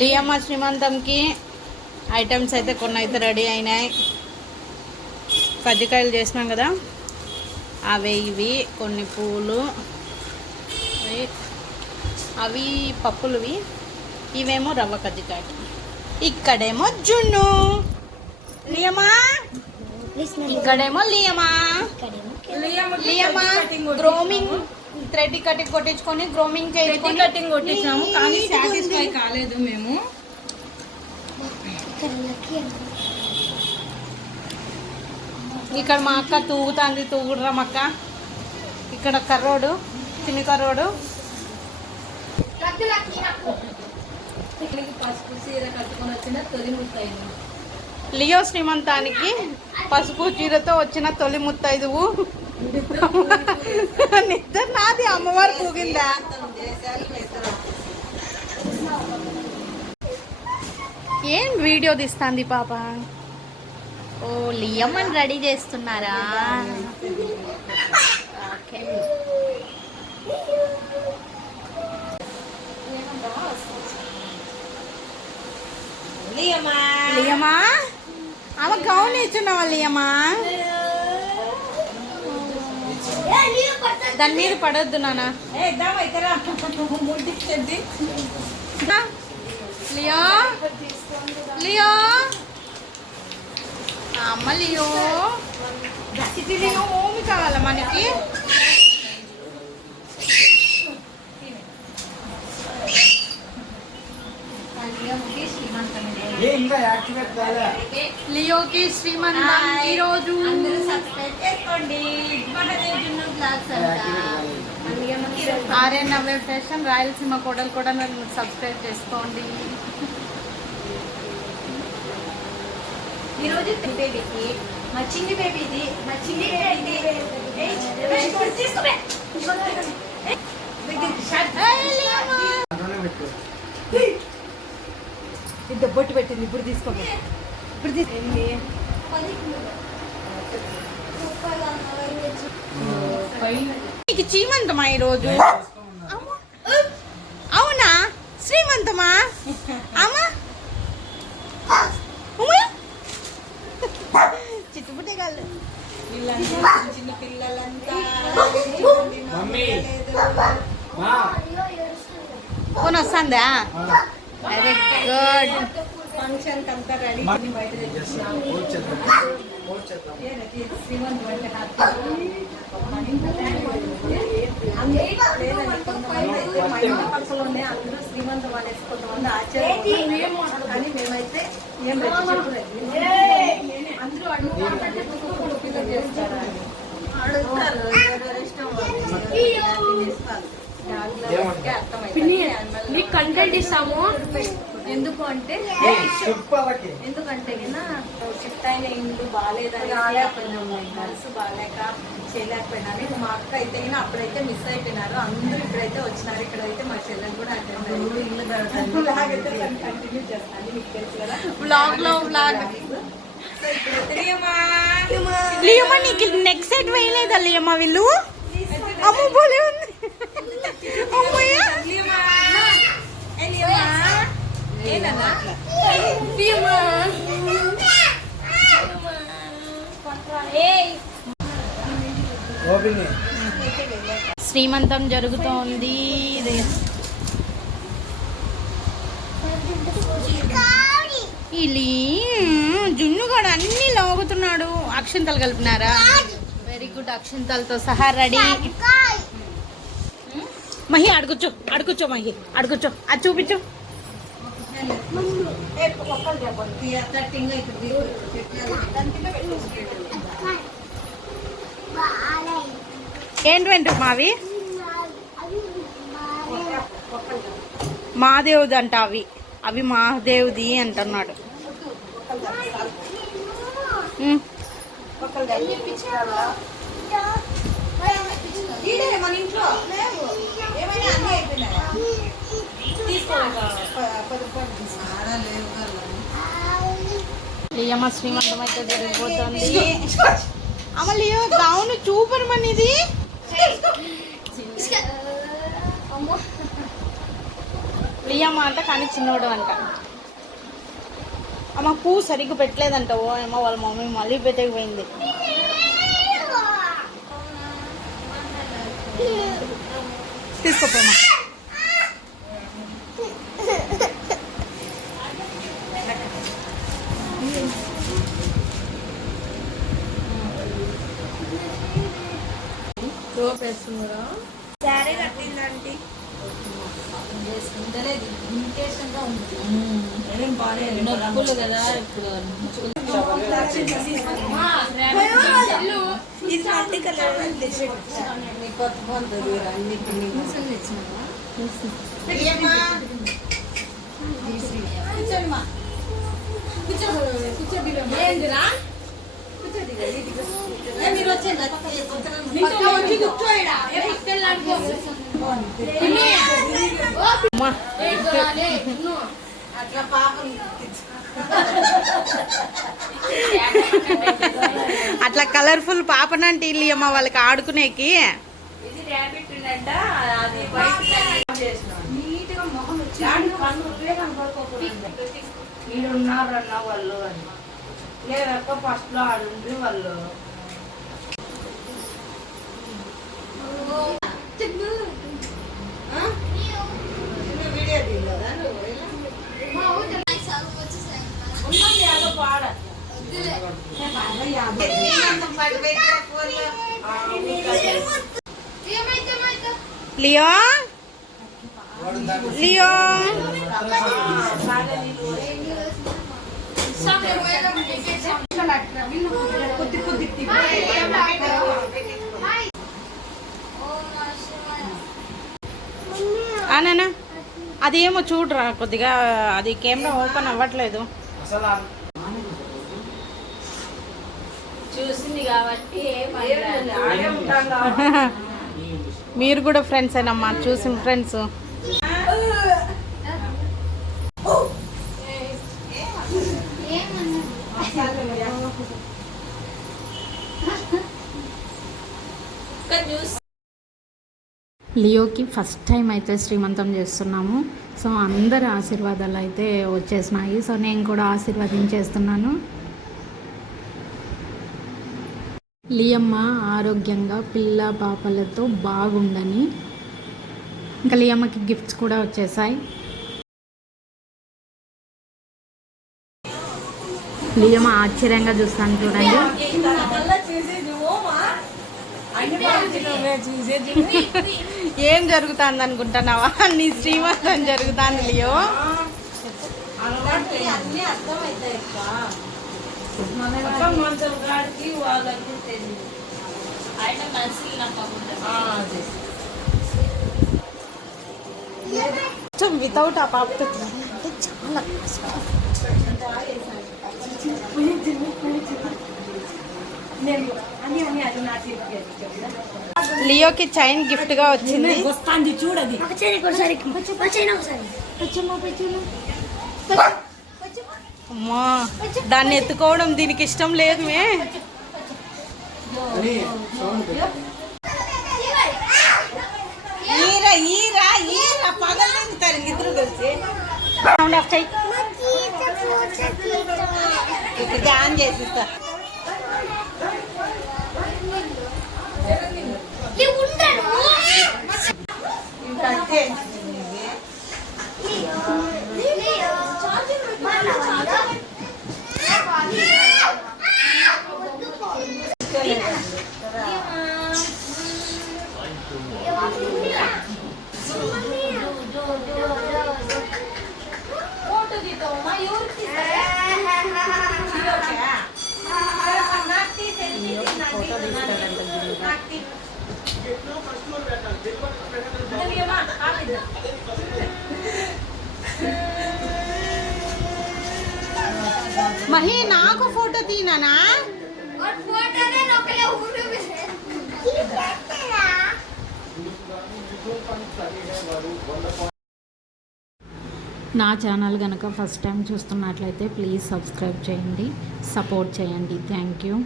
లియమ్మ శ్రీమంతంకి items అయితే కొన్ని అయితే రెడీ అయినాయి. కజ్జికాయలు చేసినాం కదా, అవి ఇవి కొన్ని పూలు, అవి పప్పులువి, ఇవేమో రవ్వ కజ్జికాయలు. ఇక్కడేమో జున్ను లియమా, ఇక్కడేమో లియమా. లియమా గ్రోమింగ్ థ్రెడ్ కటింగ్ కొట్టించుకొని గ్రోమింగ్ చేసుకొని కటింగ్ కొట్టించాము, కానీ సాటిస్ఫై కాలేదు మేము. ఇక్కడ మా అక్క తూగుతుంది, తూగుడురా మా అక్క. ఇక్కడ కర్రోడు, చిన్ని కర్రోడు. పసుపు చీర కట్టుకొని వచ్చిన తొలి ముత్తైదు. లియో శ్రీమంతానికి పసుపు చీరతో వచ్చిన తొలి ముత్తైదువు. నిద్ర నాది, అమ్మవారు పూగిందా? ఏం వీడియో తీస్తుంది పాప? ఓ లియమ్మని రెడీ చేస్తున్నారా? ఓకే. లియమా ఆమె గౌన్ ఇచ్చున్నావా లియమా? దాని మీద పడొద్దు నాన్న. లియో లియో అమ్మ లియో, ఇది లియో ఓమి కావాలా మనకి? లియోకి శ్రీమంతం ఈరోజు. RN90 ఫ్యాషన్ రాయలసీమ కోడలు కూడా సబ్స్క్రైబ్ చేసుకోండి. ఈరోజు బేబీకి మా చిన్ని బేబీది, మా చిన్ని బేబీది ఇంత బొట్టు పెట్టింది. ఇప్పుడు తీసుకోండి, ఇప్పుడు తీసుకోండి. నీకు శ్రీమంతమా ఈరోజు? అవునా, శ్రీమంతమా? అమ్మా చిట్టుబుట్టే కాళ్ళు చిన్న పిల్లలంతా కొని వస్తుందా? Very good. ఫంక్షన్ అంతా రెడీ బయట పక్కలోనే అందరూ శ్రీమంత వాళ్ళేసి కొంతమంది ఆచార్యం, కానీ మేమైతే ఏం అందరూ అడుగుతారంటే చేస్తారు. అర్థమైంది. కంటెంట్ ఇస్తాము. ఎందుకంటే షిఫ్ట్ అయిన ఇల్లు బాగాలేదని, మనసు బాగాలేక చేయలేకపోయినా. మా అక్క అయితే అప్పుడైతే మిస్ అయిపోయినారు. అందరూ ఇప్పుడైతే వచ్చినారు. ఇక్కడైతే మా చెల్లెలు కూడా అటెండ్ అయ్యారు. ఇల్లు కంటిన్యూ చేస్తాను, మీకు తెలుసు కదా బ్లాగ్ లో. బ్లాగ్ లియమ్మా నీకు నెక్ సెట్ వేయలేదా లియమ్మా? వీళ్ళు అమ్మ పోలే ఉంది. శ్రీమంతం జరుగుతోంది. ఇది జున్నుగాడు అన్ని లాగుతున్నాడు. అక్షంతలు కలిపినారా? Very good. అక్షంతలతో సహా రెడీ. మహి అడుగుచో, అడుగుచో మహి, అడుగుచో. అది చూపించు. ఏంటి మావి? మహాదేవుది అంట. అవి అవి మహాదేవుది అంటున్నాడు. మన ఇంట్లో లియమ్మ శ్రీమంతం అయితే జరిగిపోతుంది. అమ్మ లియో గౌన్ చూపరు మన ఇది. లియమ్మ అంట కానీ చిన్నోడు అంట. అమ్మ పువ్వు సరిగ్గా పెట్టలేదంట. ఓ ఏమో వాళ్ళ మమ్మీ మళ్ళీ పెట్టకపోయింది. తీసుకోపోమా. శారీ కట్టిందంటే నొప్పులు కదా ఇప్పుడు. ఇది మట్టి కలర్ కొత్త పొందుతుంది అన్నిటినీ మీరు అట్లా పాపం అట్లా కలర్ఫుల్ పాపనంటే ఇల్లు వాళ్ళకి ఆడుకునేకి. ఇది ర్యాబిట్ ఉందంట. అది నీట్గా మొహం వచ్చి ఈడున్నారన్న వాళ్ళు అని లేదక్క ఫస్ట్ లో ఆడుంది వాళ్ళు. వీడియో తీయలేదా పాడ లియో లియో అనా అదేమో చూడరా కొద్దిగా. అది కెమెరా ఓపెన్ అవ్వట్లేదు. చూసింది కాబట్టి మీరు కూడా ఫ్రెండ్స్ ఏనమ్మా చూసిన ఫ్రెండ్స్. లియోకి ఫస్ట్ టైం అయితే శ్రీమంతం చేస్తున్నాము. సో అందరి ఆశీర్వాదాలు అయితే వచ్చేసినాయి. సో నేను కూడా ఆశీర్వదించేస్తున్నాను. లియమ్మ ఆరోగ్యంగా పిల్ల పాపలతో బాగుండని. ఇంకా లియమ్మకి గిఫ్ట్స్ కూడా వచ్చేసాయి. లియమ్మ ఆశ్చర్యంగా చూస్తాను చూడండి. ఏం జరుగుతుంది అనుకుంటున్నావా? నీ శ్రీమంతం జరుగుతుంది లియో. అన్నీ అర్థమవుతాయి. మంచం కాడికి వాళ్ళకి తెలియదు. ఆయన కష్టం వితౌట్ ఆ పాపతో అంటే చాలా కష్టం. లియోకి చైన్ గిఫ్ట్ గా వచ్చింది. వస్తుంది చూడది. అమ్మా దాన్ని ఎత్తుకోవడం దీనికి ఇష్టం లేదు. మే ఈరా ఈరా ఈరా పగలు తింటారు ఇద్దరు కలిసి. ఇక్కడ ఆన్ చేసిస్తా. ఇంకంతే మహి నాకు ఫోటో తీనానా? నా ఛానల్ కనుక ఫస్ట్ టైం చూస్తున్నట్లయితే ప్లీజ్ సబ్స్క్రైబ్ చేయండి, సపోర్ట్ చేయండి. Thank you.